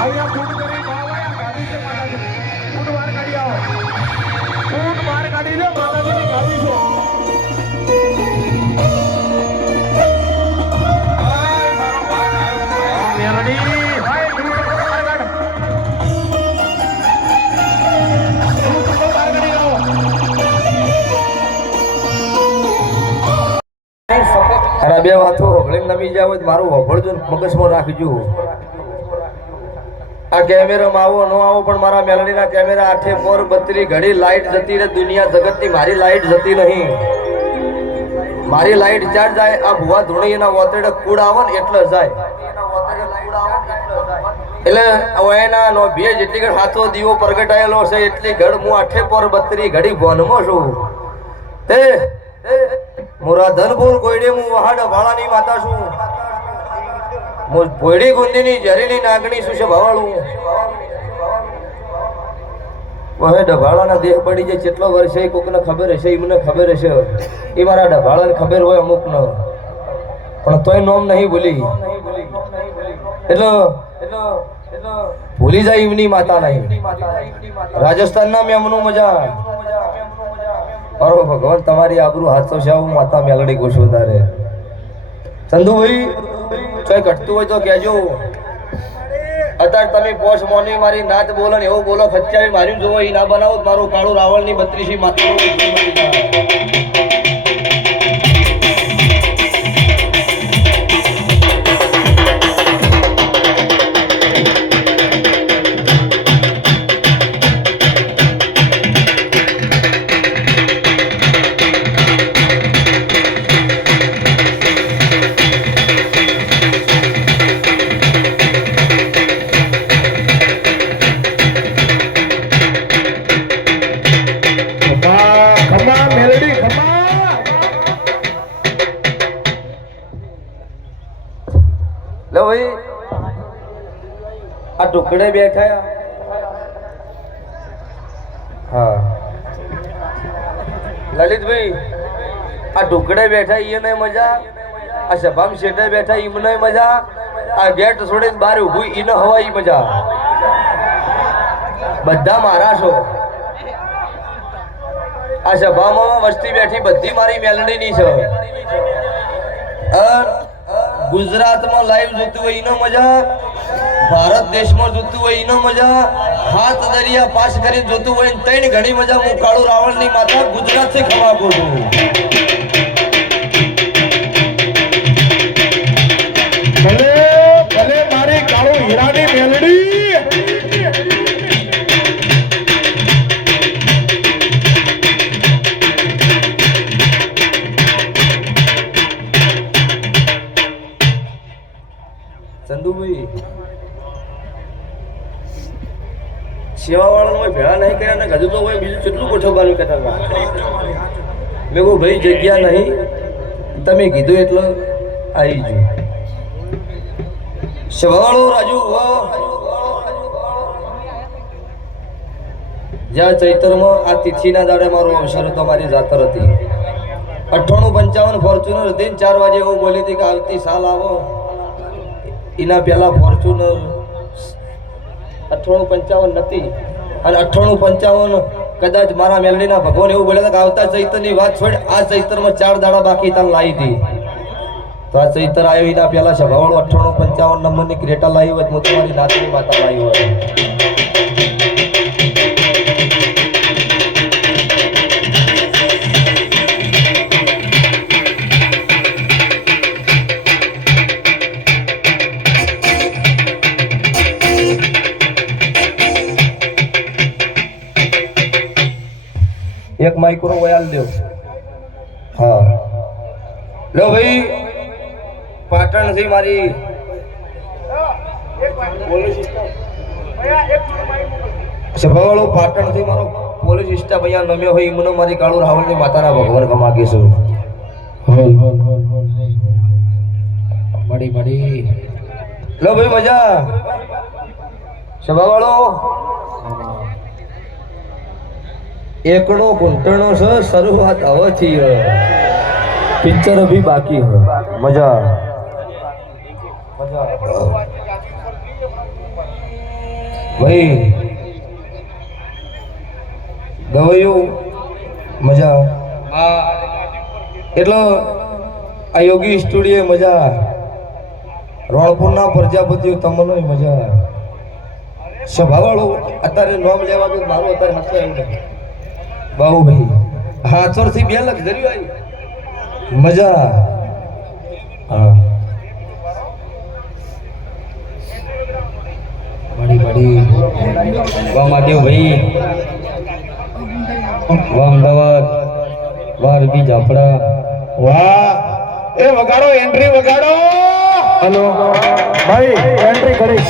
અહીંયા ફૂટ કરી બાવાયા ગાડી છે માતાજી ફૂટ બહાર કાઢી આવો ફૂટ બહાર કાઢી લો માતાજીની ગાડી છે બે વાતો હોભળીને નમી જાવ મારું હોભળજો મગજમાં રાખજો આ કેમેરામાં આવો ન આવો પણ મારા મેલડીના કેમેરા 8 પર 32 ઘડી લાઈટ જતી રહે દુનિયા જગતની મારી લાઈટ જતી નહીં મારી લાઈટ ચાર્જ જાય આ ભુવા ધૂણીના વોતેડે કૂડ આવે ને એટલે જાય એટલે એના નો બે જેટલી ઘડ હાથો દીવો પ્રગટાયેલો છે એટલી ઘડ હું 8 પર 32 ઘડી ભોનમાં છું તે મોરા ધનપુર કોઈડે હું વહાડ ભાળાની માતા છું હું ભોયડી ગુંદીની ઝેરીલી નાગણી છું છે ભવાળું વહે ડભાળાના દેહ પડી જાય કેટલો વર્ષ છે કોકને ખબર હશે મને ખબર હશે એ મારા ડભાળાને ખબર હોય અમુક ન પણ તોય નોમ નહીં ભૂલી એટલે ભૂલી જાય એમની માતા નહીં રાજસ્થાનના મેમનું મજા અરે ભગવાન તમારી આબરૂ હાથો છે હું માતા મેલડી ગોશું તારે ચંદુભાઈ ચોય ઘટતું હોય તો કહેજો અત્યારે તમે પોષ મોની મારી નાત બોલો ને એવું બોલો ખચ્ચાવી મારી જોવો એ ના બનાવો મારું કાળું રાવણની 32 માતા લો ભાઈ આ ટુકડે બેઠા હા લલિતભાઈ આ ટુકડે બેઠા એને મજા આ સભામ શેઠે બેઠા એમને મજા આ ગેટ છોડીને બહાર ઊભું એને હવા ઈ મજા બધા મારા છો આ સભામાં વસ્તી બેઠી બધી મારી મેલડીની છે ગુજરાતમાં લાઈવ જોતું હોય એનો મજા ભારત દેશમાં જોતું હોય એનો મજા હાથ દરિયા પાસ કરીને જોતું હોય ત્રણ ઘણી મજા હું કાળુ રાવણની માતા ગુજરાતથી ખવાપું છું ભલે ભલે મારી કાળુ હીરાની મેલડી ચંદુભાઈ સેવાવાળાનો ભેળા નહીં કર્યા ને હજુ તો હોય બીજું કેટલું ગોઠવવાનું કહેતા મેં કહું ભાઈ જગ્યા નહીં તમે કીધું એટલે આવી જો સેવાવાળો રાજુ જ્યાં ચૈતરમાં આ તિથિના દાડે મારો અવસર હતો મારી જાતર હતી 98-55 ફોર્ચ્યુનર હતી 4 વાગે એવું બોલી હતી કે આવતી સાલ આવો એના પહેલા ફોર્ચ્યુનર 98-55 નથી અને 98-55 કદાચ મારા મેલડીના ભગવાન એવું બોલ્યા હતા કે આવતા ચૈતરની વાત છોડ આ ચૈતરમાં 4 દાડા બાકી તાર લાવી હતી તો આ ચૈતર આવ્યો એના પહેલા સભાવાળો 98-55 નંબરની ક્રેટા લાવી હોય હું તમારી નાતની માતા લાવી હોય एक माइक्रो वयाल दो हाँ लो भाई पाटण से मारी सभावाळो पाटण से मारो पोलीस स्टाफ अहिया नम्यो होय इमनो मारी काळू रावणनी माताना भगवान कमागे छो बड़ी बड़ी लो भाई मजा सभावाळो एकड़ो घूंटणो से शुरुआत હવે થી पिक्चर अभी बाकी है मजा मजा ભાઈ ગવાયું મજા એટલે આ યોગી સ્ટુડિયો મજા રણપુરના પ્રજાપતિઓ તમને મજા સભાવાળું અત્યારે નામ લેવા તો મારું અત્યારે હાથો એમ બાબુ ભાઈ હાથોરથી 2 લક્ઝરી આવી મજા હા બડી વાહ મહાદેવ ભાઈ વાહ અમદાવાદ વાહ રબી જાફડા વાહ એ વગાડો એન્ટ્રી વગાડો હલો ભાઈ એન્ટ્રી કરી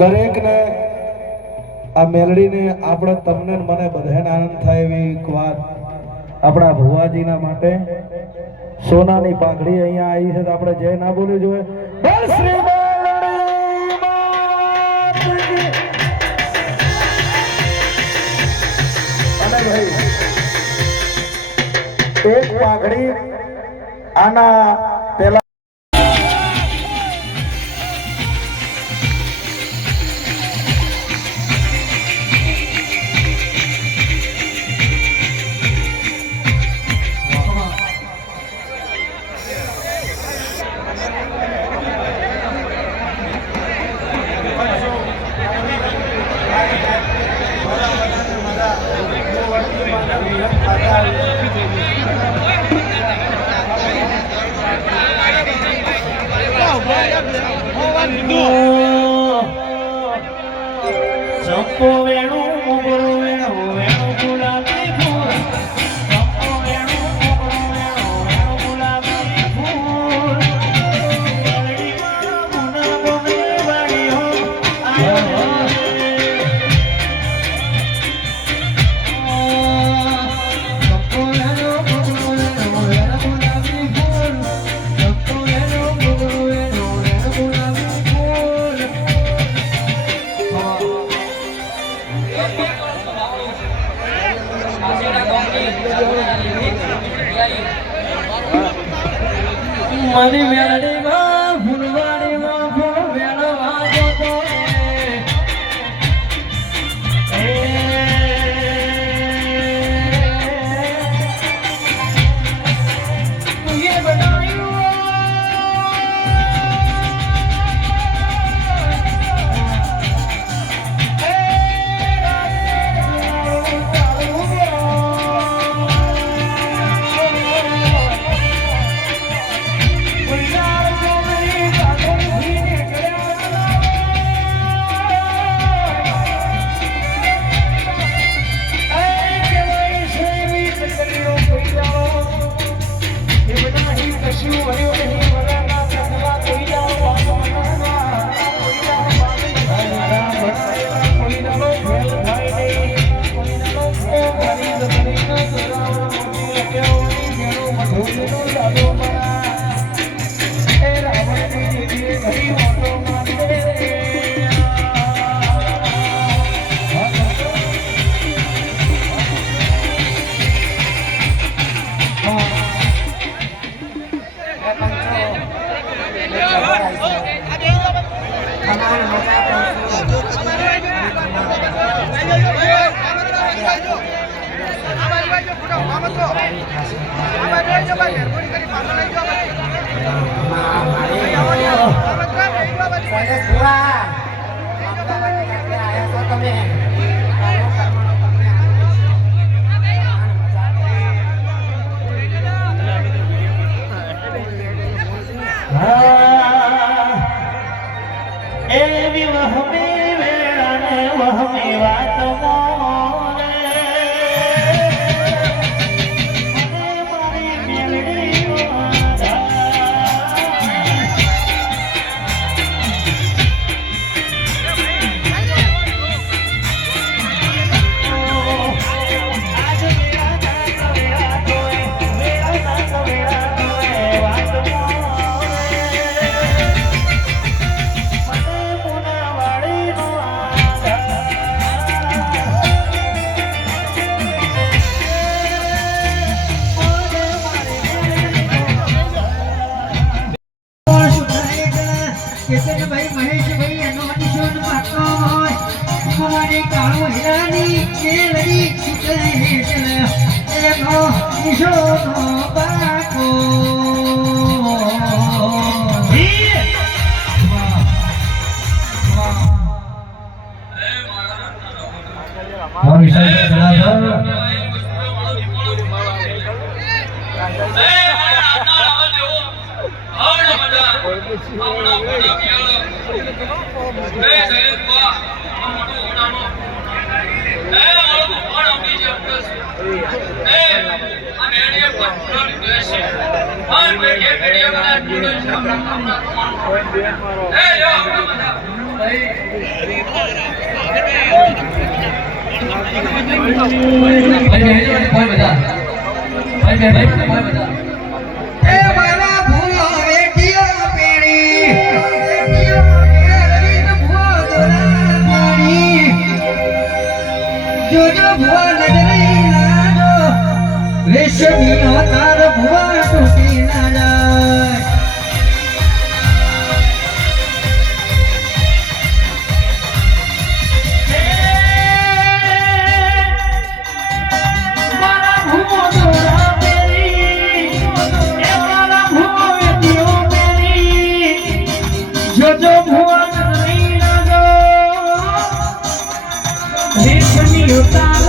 દરેકને આ મેલડીને આપણે તમને મને બધાને આનંદ થાય એવી એક વાત આપણા ભુવાજીના માટે સોનાની પાંખડી અહીંયા આવી છે તો આપણે જય ના બોલવું જોઈએ બોલ શ્રી મેલડી માત કી. અને ભાઈ એક પાંખડી આના પેલા ચંપો વેણું મોગરો વેણું વેણું ગુલાબી ફૂલ ચંપો વેણું મોગરો વેણું વેણું ગુલાબી ફૂલ મેલડીમાં મુના બોને વાડીઓ આવ્યો ચંપો વેણું મોગરો વેણું વેણું ગુલાબી ફૂલ ચંપો વેણું મોગરો વેણું વેણું ગુલાબી ફૂલ મારી મેલડીમાં ફૂલવાડીમાં ફૂલ વેણવા જતો તુએ એવી વહમી વેળાને વહમી વાત મોરે મારી મેલડી કેતનભાઈ મહેશભાઈ એનો નિશોન પાકો હોય કુમારી કાળો હીરાની કેલરી ચલે એનો નિશોનો પાકો એ મારા ભૂલો વેઠીઓ પેણી વેઠીઓ પેણી ભૂલો દોરાણી જોજો ભૂવા નજરી લાજો રેશમીનો તાર ભૂવા તૂટી ના જાય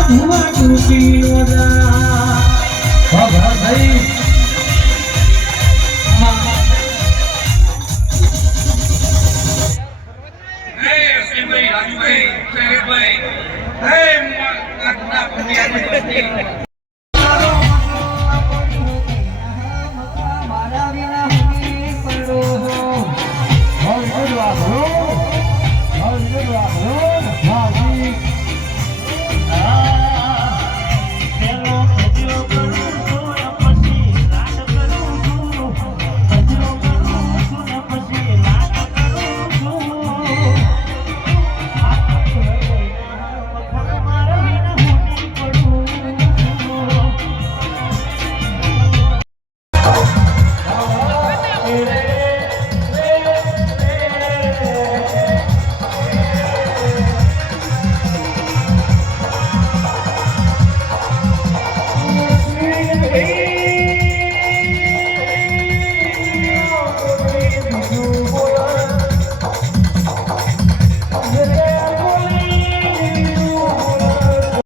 ભૂવા તૂટી